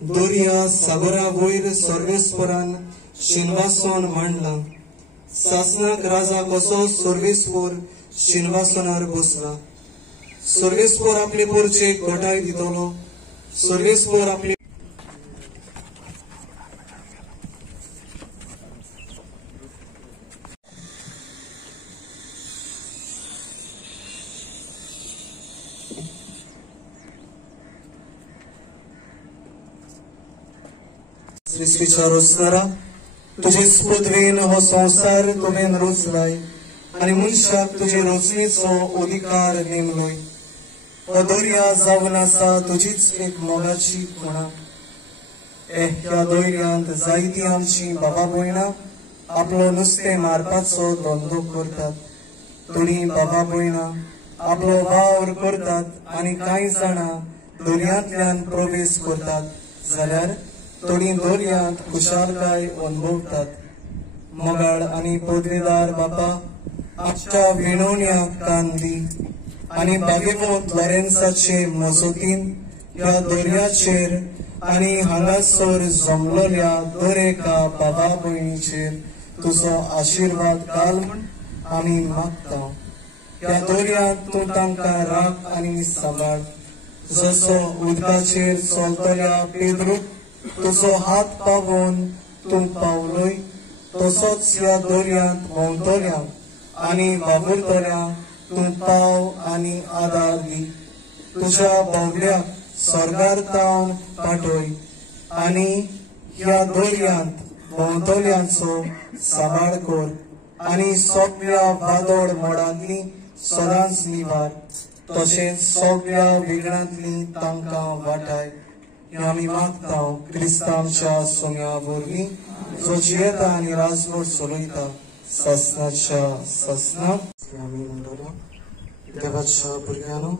दोर्या सागरा वयर सर्वेस्परान शिनवासन मांडला. सासनाक राजा कसो सर्वेस्पर शिनवासनार बसला. सर्वेस्पर आपले पोरचे घोटाय दितलो. सर्वेस्पर आपले विचार असणारा तुझे स्पृथ्वीन हो संसार तुवेन रचलाय आणि मनशाक तुझे रचनेचो अधिकार नेमलोय. हो दर्या जावन आसा तुजीच एक मोगाची खुणा. ह्या दर्यांत जायती आमची बाबा भयणां आपलो नुस्तें मारपाचो धंदो करतात. थोडी बाबा भयणां आपलो वावर करतात आनी कांय जाणां दर्यांतल्यान प्रवेश करतात. जाल्यार थोडी दर्यांत खुशालकाय अनुभवतात. मोगाळ आनी पदवीदार बापा आमच्या विणवण्याक कान दी आनी बागेमोत लॉरेन्साचे मजतीन ह्या दर्याचेर आनी हांगासर जमलोल्या दर एका बाबा भयणीचेर तुजो आशीर्वाद घाल म्हूण आमी मागता. ह्या दर्यांत तूं तांकां राख आनी सांबाळ. जसो उदकाचेर चलतल्या पेद्रूक तुजो हात पावोवन तूं पावलोय तसोच ह्या दर्यांत भोंवतल्यांक आनी वावुरतल्यांक तूं पाव आनी आदार दी. तुज्या भोवल्याक स्वर्गार तावन पाठय आनी ह्या दर्यांत भोंवतल्यांचो सांबाळ कर आनी सगळ्या वादळ मोडांतली सदांच निवार. तशेंच सगळ्या विघ्नांतली तांकां वाटाय. हें आमी मागता क्रिस्तांच्या सोंग्या वरवीं जो जियेता आनी राजवट चलयता सासनाच्या सासना. आमी म्हणटलो देवाच्या भुरग्यांनो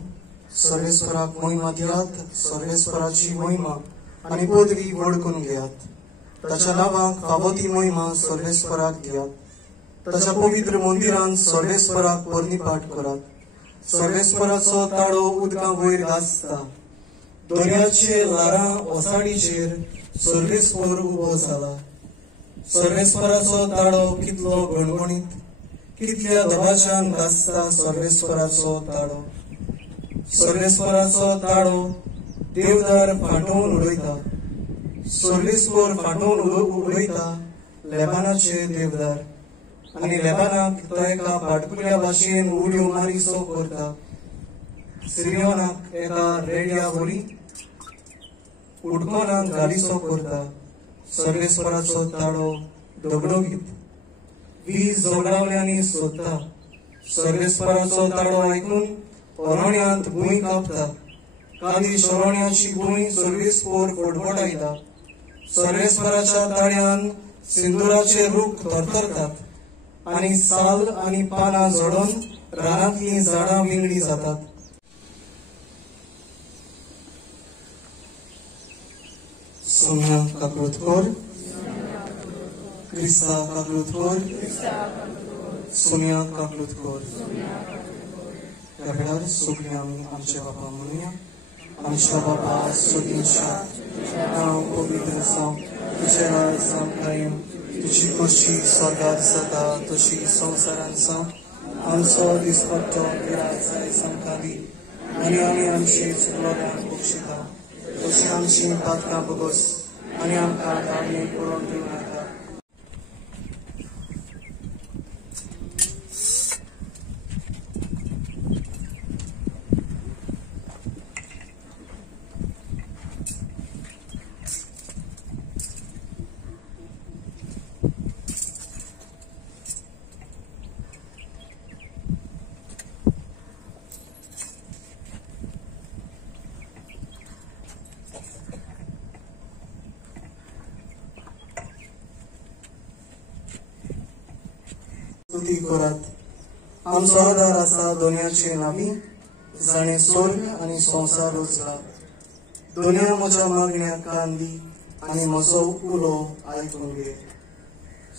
सर्वेस्पराक महिमा दियात. सर्वेस्पराची महिमा आनी पदवी वळखून घेयात. ताच्या नांवाक फावो ती महिमा सर्वेस्पराक दियात. ताच्या पवित्र मंदिरांत सर्वेस्पराक परनिपाट करात. सर्वेस्पराचो ताळो उदकां वयर घासता. दर्याचे लारां ओसाडीचेर सर्वेस्पर उबो जाला. सर्वेस्पराचो ताळो कितलो गणगणीत, कितल्या दबाज्यान घासता सर्वेस्पराचो ताळो. सर्वेस्पराचो ताळो देवदार फाटोवन उडयता. सर्वेस्पर फाटोवन उडयता लेबानाचे देवदार आनी लेबानाक तो एका पाटकुल्या भाशेन उड्यो मारीसो करता. सिरियोनाक एका रेड्या वरी उडकोनाक घालीसो करता. सर्वेस्पराचो ताळो दगडोगीत वीज जोगडावल्यांनी सोदता. सर्वेस्पराचो ताळो आयकून अरण्यांत भूंय कापता. कादी शोरण्याची भूंय सर्वेस्पर फडफडायता. सर्वेस्पराच्या ताळ्यान सिंदुराचे रूख थरथरतात आनी साल आनी पानां झडोवन रानांतलीं झाडां विंगडी जातात. सोम्या काकूत कोर क्रिस्ता काकूत कोर सोम्या काकूत कोर. ह्या वेळार सगळीं आमी आमचे बापा म्हणुया. आमच्या बापा सुदीच्या नांव पवित्र जावं. तुजें राज जावं कायम. तुजी कशी स्वर्गार जाता तशी संवसारांत जावं. आमचो दिसपट्टो गिरायक जाय आमकां दी आनी आमी आमची चुकलोल्यांक बक्षिता. तशी आमची पातकां बगस आनी आमकां ताळमेळ पडोवन दिवं नाका. स्तुती करात. आमचो आदार आसा दोनयाचे नावी जाणें स्वर्ग आनी संवसार रचला. दोनया म्हज्या मागण्याक कान दी आनी म्हजो उलो आयकून घे.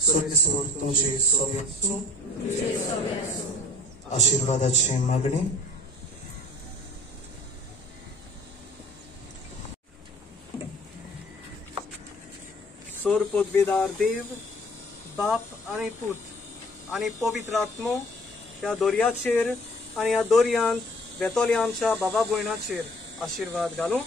सर्वेस्पर तुमचे सोबे आशिर्वादाची मागणी. सोर पदवीदार देव, बाप आनी पूत आनी पवित्र आत्मो ह्या दोर्याचेर आनी ह्या दोर्यांत वेतोल्या आमच्या बाबा भयणाचेर आशीर्वाद घालूं.